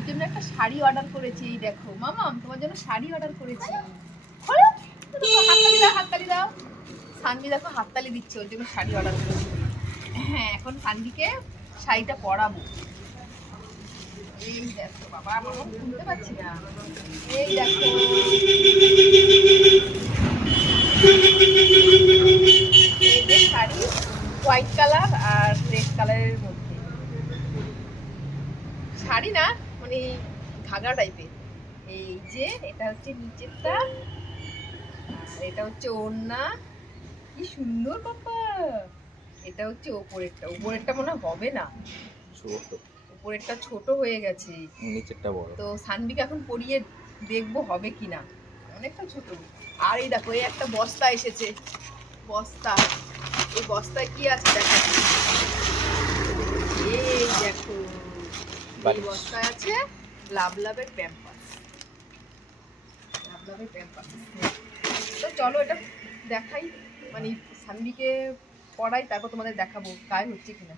সানভির জন্য একটা শাড়ি অর্ডার করেছি। এই দেখো মামাম, তোমার জন্য শাড়ি অর্ডার করেছি। হাততালি দাও, হাততালি দাও। সানভি দেখো হাততালি দিচ্ছে, ওর জন্য শাড়ি অর্ডার করেছি। হ্যাঁ, এখন সানভিকে শাড়িটা পরাবো। এই দেখো বাবা, মামাম শুনতে পাচ্ছি না। এই দেখো এই যে শাড়ি, হোয়াইট কালার আর রেড কালারের মধ্যে। শাড়ি না, মানে ঘাগরা টাইপের। এই যে এটা হচ্ছে নিচেরটা, আর এটা হচ্ছে ওড়না। কি সুন্দর বাবা। এটা হচ্ছে ওপরেরটা। উপরেরটা মনে হবে না, ছোট, উপরেরটা ছোট হয়ে গেছে, নিচেরটা বড়। তো সানভিকে এখন পরিয়ে দেখবো হবে কিনা। অনেকটা ছোট। আর এই দেখো, এই একটা বস্তা এসেছে, বস্তা। এই বস্তায় কি আছে দেখাচ্ছি। এই দেখো, এই বস্তায় আছে লাভলাভের প্যাম্পাস। লাভলাভের প্যাম্পাস। তো চলো এটা দেখাই, মানে সানভিকে পড়াই, তারপর তোমাদের দেখাবো গায়ে হচ্ছে কিনা।